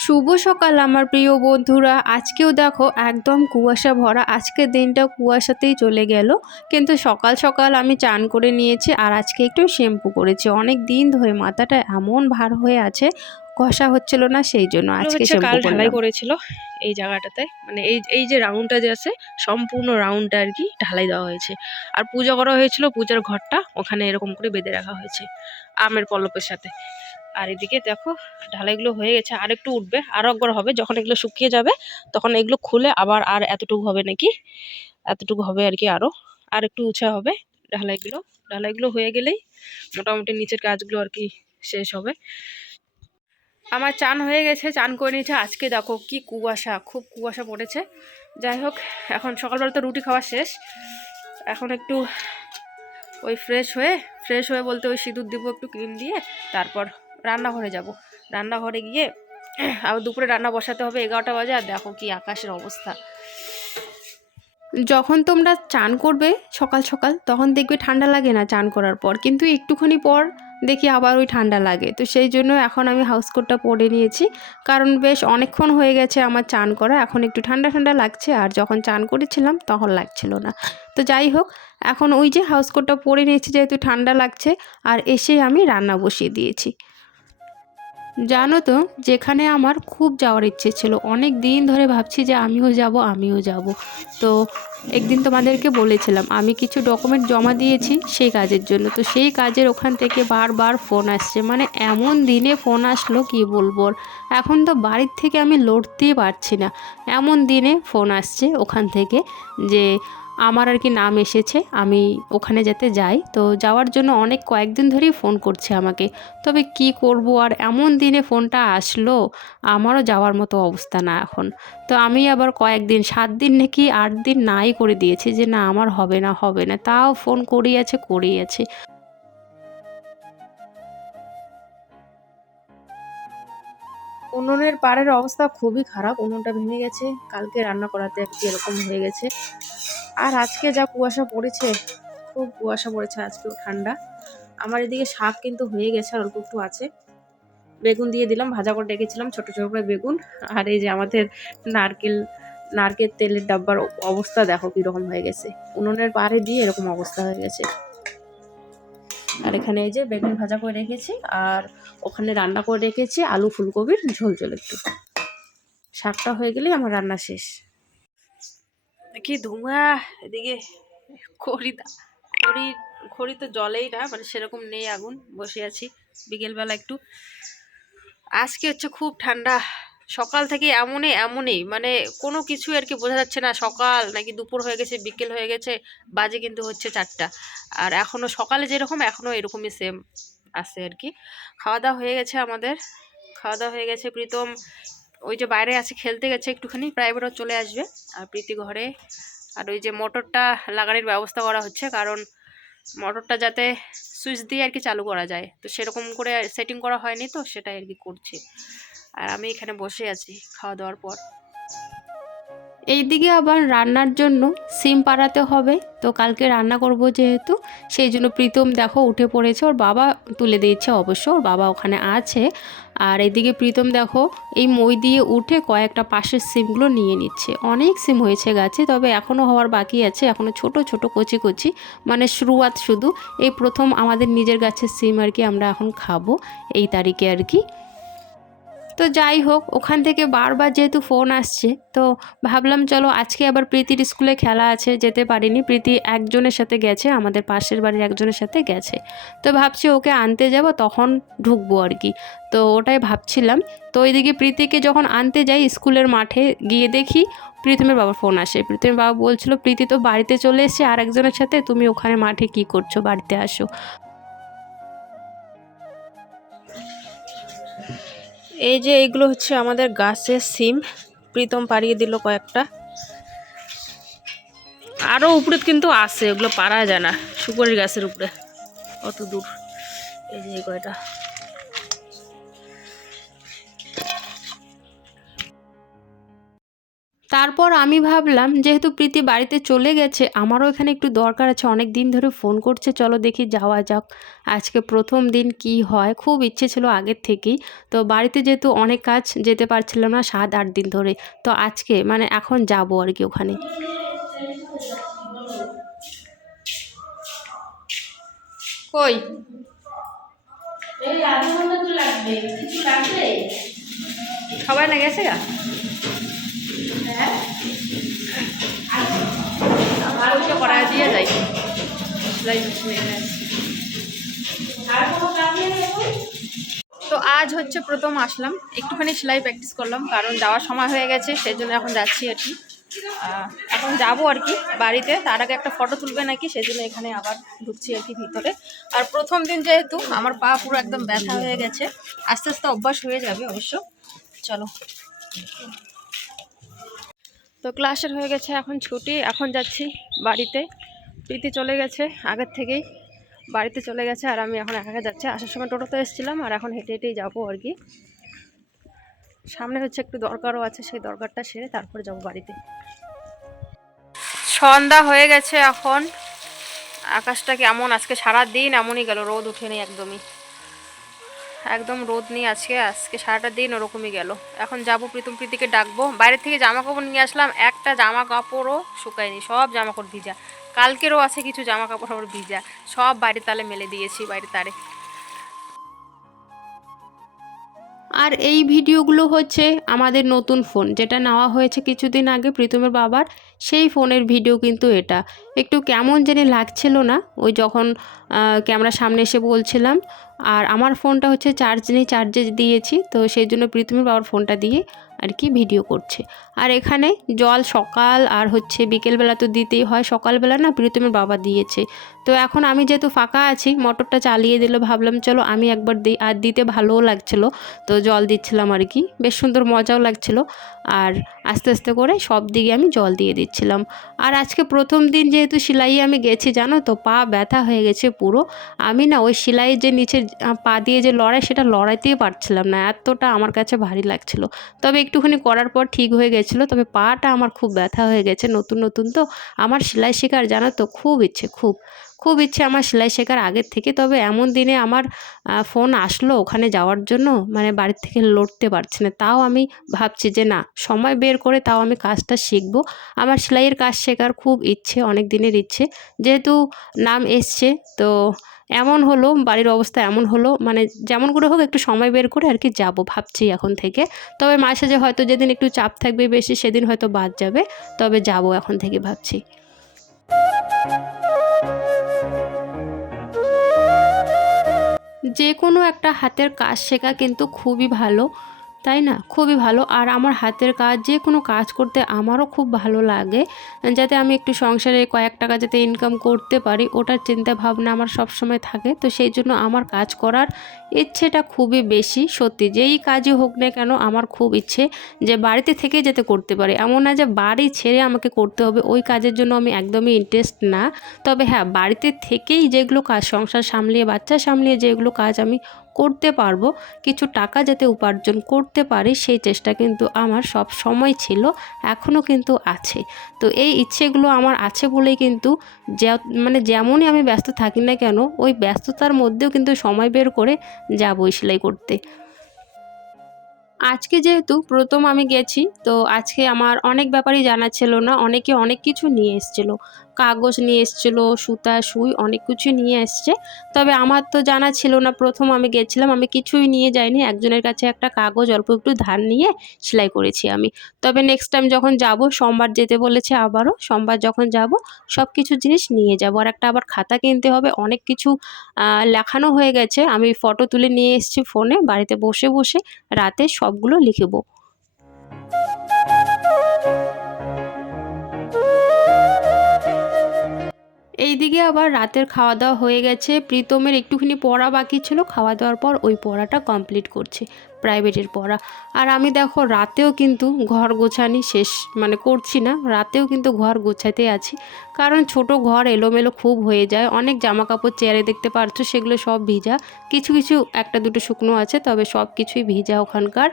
শুভ সকাল আমার প্রিয় বন্ধুরা। আজকেও দেখো একদম কুয়াশা ভরা। আজকের দিনটা কুয়াশাতেই চলে গেল। কিন্তু সকাল সকাল আমি চান করে নিয়েছি আর আজকে একটু শ্যাম্পু করেছি। অনেক দিন ধরে মাথাটা এমন ভার হয়ে আছে কষা হচ্ছিল না সেই জন্য আজকে কাল ঢালাই করেছিল এই জায়গাটাতে। মানে এই এই যে রাউন্ডটা যে আছে সম্পূর্ণ রাউন্ডটা আর কি ঢালাই দেওয়া হয়েছে। আর পূজা করা হয়েছিল পূজার ঘরটা ওখানে এরকম করে বেঁধে রাখা হয়েছে আমের পল্লবের সাথে। আর এদিকে দেখো ঢালাইগুলো হয়ে গেছে, আর একটু উঠবে, আরও একবার হবে, যখন এগুলো শুকিয়ে যাবে তখন এগুলো খুলে আবার আর এতটুকু হবে নাকি? এতটুকু হবে আর কি আরও, আর একটু উঁচা হবে ঢালাইগুলো। ঢালাইগুলো হয়ে গেলেই মোটামুটি নিচের কাজগুলো আর কি শেষ হবে। আমার চান হয়ে গেছে, চান করে নিয়েছে। আজকে দেখো কি কুয়াশা, খুব কুয়াশা পড়েছে। যাই হোক, এখন সকালবেলা তো রুটি খাওয়া শেষ। এখন একটু ওই ফ্রেশ হয়ে ফ্রেশ হয়ে বলতে ওই সিঁদুর দিব একটু ক্রিম দিয়ে, তারপর রান্নাঘরে যাব। রান্নাঘরে গিয়ে আবার দুপুরে রান্না বসাতে হবে এগারোটা বাজে আর দেখো কি আকাশের অবস্থা। যখন তোমরা চান করবে সকাল সকাল, তখন দেখবে ঠান্ডা লাগে না চান করার পর। কিন্তু একটুখানি পর দেখি আবার ওই ঠান্ডা লাগে। তো সেই জন্য এখন আমি হাউস কোটটা পরে নিয়েছি। কারণ বেশ অনেকক্ষণ হয়ে গেছে আমার চান করা। এখন একটু ঠান্ডা ঠান্ডা লাগছে আর যখন চান করেছিলাম তখন লাগছিল না। তো যাই হোক, এখন ওই যে হাউস কোটটা পরে নিয়েছি যেহেতু ঠান্ডা লাগছে, আর এসে আমি রান্না বসিয়ে দিয়েছি। জানো তো, যেখানে আমার খুব যাওয়ার ইচ্ছে ছিল। অনেক দিন ধরে ভাবছি যে আমিও যাব আমিও যাব। তো একদিন তোমাদেরকে বলেছিলাম, আমি কিছু ডকুমেন্ট জমা দিয়েছি সেই কাজের জন্য। তো সেই কাজের ওখান থেকে বারবার ফোন আসছে। মানে এমন দিনে ফোন আসলো, কি বলব এখন তো বাড়ির থেকে আমি লড়তেই পারছি না। এমন দিনে ফোন আসছে ওখান থেকে যে আমার আর কি নাম এসেছে, আমি ওখানে যেতে যাই। তো যাওয়ার জন্য অনেক কয়েকদিন ধরেই ফোন করছে আমাকে। তবে কি করব আর এমন দিনে ফোনটা আসলো, আমারও যাওয়ার মতো অবস্থা না এখন। তো আমি আবার কয়েকদিন, সাত দিন নাকি আট দিন নাই করে দিয়েছি যে না, আমার হবে না হবে না। তাও ফোন করিয়েছে আছে উনুনের পাড়ের অবস্থা খুবই খারাপ, উনুনটা ভেঙে গেছে, কালকে রান্না করাতে কি এরকম হয়ে গেছে। আর আজকে যা কুয়াশা পড়েছে, খুব কুয়াশা পড়েছে আজকেও ঠান্ডা। আমার এদিকে শাক কিন্তু হয়ে গেছে, আর অল্প একটু আছে। বেগুন দিয়ে দিলাম, ভাজা করে ডেকেছিলাম ছোট ছোট করে বেগুন। আর এই যে আমাদের নারকেল নারকেল তেলের ডাব্বার অবস্থা দেখো কীরকম হয়ে গেছে। উনুনের পাড়ে দিয়ে এরকম অবস্থা হয়ে গেছে। আর এখানে এই যে বেগুন ভাজা করে রেখেছি আর ওখানে রান্না করে রেখেছি আলু ফুলকপির ঝোল ঝোল একটু। শাকটা হয়ে গেলেই আমার রান্না শেষ। কি ধোঁয়া এদিকে খড়ি খড়ি খড়ি তো জলেই না মানে সেরকম নেই আগুন বসে আছি বিকেলবেলা একটু। আজকে হচ্ছে খুব ঠান্ডা সকাল থেকে এমনই এমনই। মানে কোনো কিছু আর কি বোঝা যাচ্ছে না, সকাল নাকি দুপুর হয়ে গেছে, বিকেল হয়ে গেছে, বাজে কিন্তু হচ্ছে চারটা। আর এখনও সকালে যেরকম এখনও এরকমই সেম আছে আর কি খাওয়া দাওয়া হয়ে গেছে আমাদের। খাওয়া দাওয়া হয়ে গেছে প্রীতম। ওই যে বাইরে আছে, খেলতে গেছে একটুখানি প্রাইভেটও চলে আসবে। আর প্রীতি ঘরে। আর ওই যে মোটরটা লাগানোর ব্যবস্থা করা হচ্ছে, কারণ মোটরটা যাতে সুইচ দিয়ে আর কি চালু করা যায়। তো সেরকম করে সেটিং করা হয়নি তো, সেটাই আর কি করছি। আর আমি এখানে বসে আছি খাওয়া দাওয়ার পর। এইদিকে আবার রান্নার জন্য সিম পাড়াতে হবে। তো কালকে রান্না করব যেহেতু, সেই জন্য প্রীতম দেখো উঠে পড়েছে, ওর বাবা তুলে দিয়েছে অবশ্য, ওর বাবা ওখানে আছে। আর এদিকে প্রীতম দেখো, এই মই দিয়ে উঠে কয়েকটা পাশের সিমগুলো নিয়ে নিচ্ছে। অনেক সিম হয়েছে গাছে, তবে এখনও হওয়ার বাকি আছে এখনও ছোট ছোট, কচি কচি। মানে শুরুয়াত শুধু, এই প্রথম আমাদের নিজের গাছের সিম আর কি আমরা এখন খাব, এই তারিখে আর কি। তো যাই হোক, ওখান থেকে বারবার যেহেতু ফোন আসছে, তো ভাবলাম চলো আজকে আবার প্রীতির স্কুলে খেলা আছে, যেতে পারিনি। প্রীতি একজনের সাথে গেছে, আমাদের পাশের বাড়ির একজনের সাথে গেছে। তো ভাবছি ওকে আনতে যাব, তখন ঢুকবো আর কি। তো ওটাই ভাবছিলাম। তো ওইদিকে প্রীতিকে যখন আনতে যাই স্কুলের মাঠে, গিয়ে দেখি প্রীতমের বাবার ফোন আসে। প্রীতমের বাবা বলছিল, প্রীতি তো বাড়িতে চলে এসেছে আর একজনের সাথে, তুমি ওখানে মাঠে কি করছ? বাড়িতে আসো। এই যে এইগুলো হচ্ছে আমাদের গাছের সিম। প্রীতম পাড়িয়ে দিল কয়েকটা। আরও উপরে কিন্তু আছে ওগুলো পারা যায় না। সুপারি গাছের উপরে। অত দূর। এই যে কয়টা। তারপর আমি ভাবলাম যেহেতু প্রীতি বাড়িতে চলে গেছে আমারও এখানে একটু দরকার আছে অনেক দিন ধরে ফোন করছে চলো দেখি যাওয়া যাক। আজকে প্রথম দিন কি হয় খুব ইচ্ছে ছিল আগের থেকেই। তো বাড়িতে যেহেতু অনেক কাজ যেতে পারছিলাম না সাত আট দিন ধরে। তো আজকে মানে এখন যাব আর কি ওখানে। কই? এই আধা ঘণ্টা তো লাগবে। কিছু লাগবে? সবাই না গেছে গা? দিয়ে যাই। সেলাই? তো আজ হচ্ছে প্রথম আসলাম। একটুখানি সেলাই প্র্যাকটিস করলাম, কারণ যাওয়ার সময় হয়ে গেছে সেই জন্য এখন যাচ্ছি আর কি। এখন যাব আর কি বাড়িতে। তার আগে একটা ফটো তুলবে নাকি সেই জন্য এখানে আবার ঢুকছি আর কি ভিতরে। আর প্রথম দিন যেহেতু, আমার পা পুরো একদম ব্যথা হয়ে গেছে। আস্তে আস্তে অভ্যাস হয়ে যাবে অবশ্য। চলো। তো ক্লাসের হয়ে গেছে, এখন ছুটি, এখন যাচ্ছি বাড়িতে। প্রীতি চলে গেছে আগের থেকেই, বাড়িতে চলে গেছে আর আমি এখন একা একা যাচ্ছি। আসার সময় টোটোতে এসেছিলাম আর এখন হেঁটে হেঁটেই যাব আর কি। সামনে হচ্ছে একটু দরকারও আছে, সেই দরকারটা সেরে তারপরে যাব বাড়িতে। সন্ধ্যা হয়ে গেছে এখন। আকাশটা কেমন? আজকে সারা দিন এমনই গেল, রোদ উঠেনি একদমই। একদম রোদ নেই আজকে আজকে সারাটা দিন ওরকমই গেল। এখন যাব প্রীতম প্রীতিকে ডাকবো। বাইরে থেকে জামা কাপড় নিয়ে আসলাম, একটা জামা কাপড়ও শুকায়নি, সব জামা কাপড় ভিজা। কালকেরও আছে কিছু জামা কাপড় আমার ভিজা, সব বাইরে তালে মেলে দিয়েছি বাইরে তারে। আর এই ভিডিওগুলো হচ্ছে আমাদের নতুন ফোন, যেটা নেওয়া হয়েছে কিছুদিন আগে প্রীতমের বাবার, সেই ফোনের ভিডিও কিন্তু এটা। একটু কেমন জেনে লাগছিল না, ওই যখন ক্যামেরার সামনে এসে বলছিলাম, আর আমার ফোনটা হচ্ছে চার্জ নেই, চার্জে দিয়েছি, তো সেই জন্য প্রীতমের বাবার ফোনটা দিয়ে আর কি ভিডিও করছে। আর এখানে জল সকাল আর হচ্ছে বিকেলবেলা তো দিতেই হয়। সকালবেলা না প্রীতমের বাবা দিয়েছে। তো এখন আমি যেহেতু ফাঁকা আছি, মোটরটা চালিয়ে দিল, ভাবলাম চলো আমি একবার দিই আর দিতে ভালোও লাগছিল। তো জল দিচ্ছিলাম আর কি। বেশ সুন্দর মজাও লাগছিল। আর আস্তে আস্তে করে সব দিকে আমি জল দিয়ে দিচ্ছিলাম। আর আজকে প্রথম দিন যেহেতু সেলাই আমি গেছি, জানো তো, পা ব্যথা হয়ে গেছে পুরো। আমি না ওই সেলাইয়ের যে নিচে পা দিয়ে যে লড়াই, সেটা লড়াইতেই পারছিলাম না। এতটা আমার কাছে ভারী লাগছিল। তবে একটুখানি করার পর ঠিক হয়ে গেছিল তবে পাটা আমার খুব ব্যথা হয়ে গেছে, নতুন নতুন তো। আমার সেলাই শেখার জানো তো খুব ইচ্ছে, খুব। খুব ইচ্ছে আমার সেলাই শেখার আগের থেকে, তবে এমন দিনে আমার ফোন আসলো ওখানে যাওয়ার জন্য মানে বাড়ির থেকে লড়তে পারছি না। তাও আমি ভাবছি যে না, সময় বের করে তাও আমি কাজটা শিখব। আমার সেলাইয়ের কাজ শেখার খুব ইচ্ছে, অনেক দিনের ইচ্ছে। যেহেতু নাম এসছে, তো এমন হলো, বাড়ির অবস্থা এমন হলো মানে যেমন করে হোক একটু সময় বের করে আর কি যাব ভাবছি এখন থেকে। তবে মাসে যে হয়তো যেদিন একটু চাপ থাকবে বেশি, সেদিন হয়তো বাদ যাবে, তবে যাব এখন থেকে ভাবছি। যে কোনো একটা হাতের কাজ শেখা কিন্তু খুবই ভালো। তাই না? খুবই ভালো। আর আমার হাতের কাজ, যে কোনো কাজ করতে আমারও খুব ভালো লাগে, যাতে আমি একটু সংসারে কয়েক টাকা যাতে ইনকাম করতে পারি, ওটার চিন্তা ভাবনা আমার সব সময় থাকে। তো সেই জন্য আমার কাজ করার ইচ্ছেটা খুবই বেশি, সত্যি। যেই কাজই হোক না কেন, আমার খুব ইচ্ছে যে বাড়িতে থেকে যেতে করতে পারি। এমন না যে বাড়ি ছেড়ে আমাকে করতে হবে, ওই কাজের জন্য আমি একদমই ইন্টারেস্ট না। তবে হ্যাঁ বাড়িতে থেকেই যেগুলো কাজ, সংসার সামলিয়ে, বাচ্চা সামলিয়ে যেগুলো কাজ আমি করতে পারব, কিছু টাকা যাতে উপার্জন করতে পারি, সেই চেষ্টা কিন্তু আমার সব সময় ছিল এখনও কিন্তু আছে। তো এই ইচ্ছেগুলো আমার আছে বলেই কিন্তু মানে যেমনই আমি ব্যস্ত থাকি না কেন, ওই ব্যস্ততার মধ্যেও কিন্তু সময় বের করে যাবই সেলাই করতে। আজকে যেহেতু প্রথম আমি গেছি, তো আজকে আমার অনেক ব্যাপারই জানা ছিল না, অনেকে অনেক কিছু নিয়ে এসেছিল। কাগজ নিয়ে এসেছিল, সুতা, সুই অনেক কিছু নিয়ে এসছে। তবে আমার তো জানা ছিল না, প্রথম আমি গেছিলাম, আমি কিছুই নিয়ে যাইনি। একজনের কাছে একটা কাগজ, অল্প একটু ধার নিয়ে সেলাই করেছি আমি। তবে নেক্সট টাইম যখন যাব, সোমবার যেতে বলেছে আবারও, সোমবার যখন যাব সব কিছু জিনিস নিয়ে যাব। আর একটা আবার খাতা কিনতে হবে, অনেক কিছু লেখানো হয়ে গেছে। আমি ফটো তুলে নিয়ে এসেছি ফোনে বাড়িতে বসে বসে রাতে সবগুলো লিখব এইদিকে আবার রাতের খাওয়া দাওয়া হয়ে গেছে। প্রীতমের একটুখানি পড়া বাকি ছিল। খাওয়া দাওয়ার পর ওই পড়াটা কমপ্লিট করছে। প্রাইভেটের পড়া। আর আমি দেখো রাতেও কিন্তু ঘর গোছানি শেষ মানে করছি না, রাতেও কিন্তু ঘর গোছাতে আছি। কারণ ছোট ঘর এলোমেলো খুব হয়ে যায়, অনেক জামা কাপড় চেয়ারে দেখতে পারছ, সেগুলো সব ভিজা। কিছু কিছু একটা দুটো শুকনো আছে, তবে সব কিছুই ভিজা ওখানকার।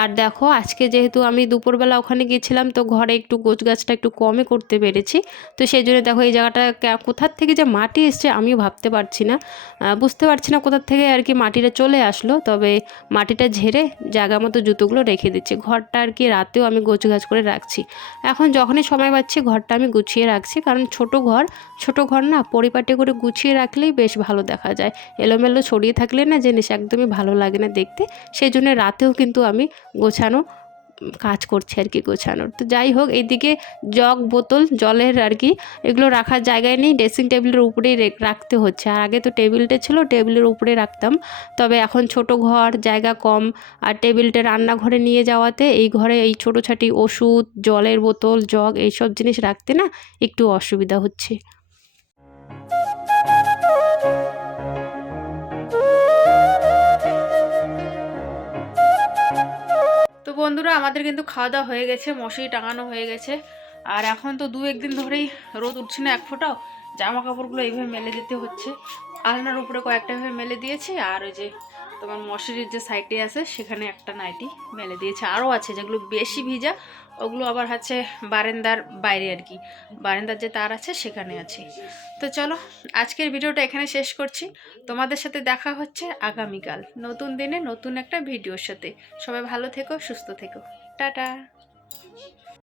আর দেখো আজকে যেহেতু আমি দুপুরবেলা ওখানে গিয়েছিলাম তো ঘরে একটু গোছ গাছটা একটু কমই করতে পেরেছি। তো সেই জন্য দেখো এই জায়গাটা কোথার থেকে যে মাটি এসছে আমিও ভাবতে পারছি না। বুঝতে পারছি না কোথার থেকে আর কি মাটিটা চলে আসলো, তবে মাটিটা ঝেড়ে জায়গা মতো জুতোগুলো রেখে দিচ্ছি। ঘরটা আর কি রাতেও আমি গোছ গাছ করে রাখছি। এখন যখনই সময় পাচ্ছি ঘরটা আমি গুছিয়ে রাখছি। কারণ ছোট ঘর ছোট ঘর না পরিপাটি করে গুছিয়ে রাখলেই বেশ ভালো দেখা যায়। এলোমেলো ছড়িয়ে থাকলে না জিনিস একদমই ভালো লাগে না দেখতে। সেই জন্য রাতেও কিন্তু আমি গোছানো কাজ করছে আর কি গোছানোর। তো যাই হোক, এইদিকে জগ বোতল, জলের আর কি, এগুলো রাখার জায়গায় নেই ড্রেসিং টেবিলের উপরেই রেখ- রাখতে হচ্ছে। আর আগে তো টেবিলটা ছিল টেবিলের উপরে রাখতাম। তবে এখন ছোট ঘর, জায়গা কম। আর টেবিলটা রান্নাঘরে নিয়ে যাওয়াতে এই ঘরে এই ছোটো ছাটি ওষুধ, জলের বোতল, জগ, এইসব জিনিস রাখতে না একটু অসুবিধা হচ্ছে। বন্ধুরা, আমাদের কিন্তু খাওয়া দাওয়া হয়ে গেছে, মশারি টাঙানো হয়ে গেছে। আর এখন তো দু একদিন ধরেই রোদ উঠছে না এক ফোঁটাও জামা কাপড়গুলো এইভাবে মেলে দিতে হচ্ছে। আলনার উপরে কয়েকটা ভাবে মেলে দিয়েছি, আর ওই যে তোমার মশারির যে সাইডে আছে, সেখানে একটা নাইটি মেলে দিয়েছে। আরও আছে যেগুলো বেশি ভিজা, ওগুলো আবার হচ্ছে বারেন্দার বাইরে আর কি। বারেন্দার যে তার আছে, সেখানে আছে। তো চলো, আজকের ভিডিওটা এখানে শেষ করছি। তোমাদের সাথে দেখা হচ্ছে আগামীকাল, নতুন দিনে নতুন একটা ভিডিওর সাথে। সবাই ভালো থেকো, সুস্থ থেকো। টাটা!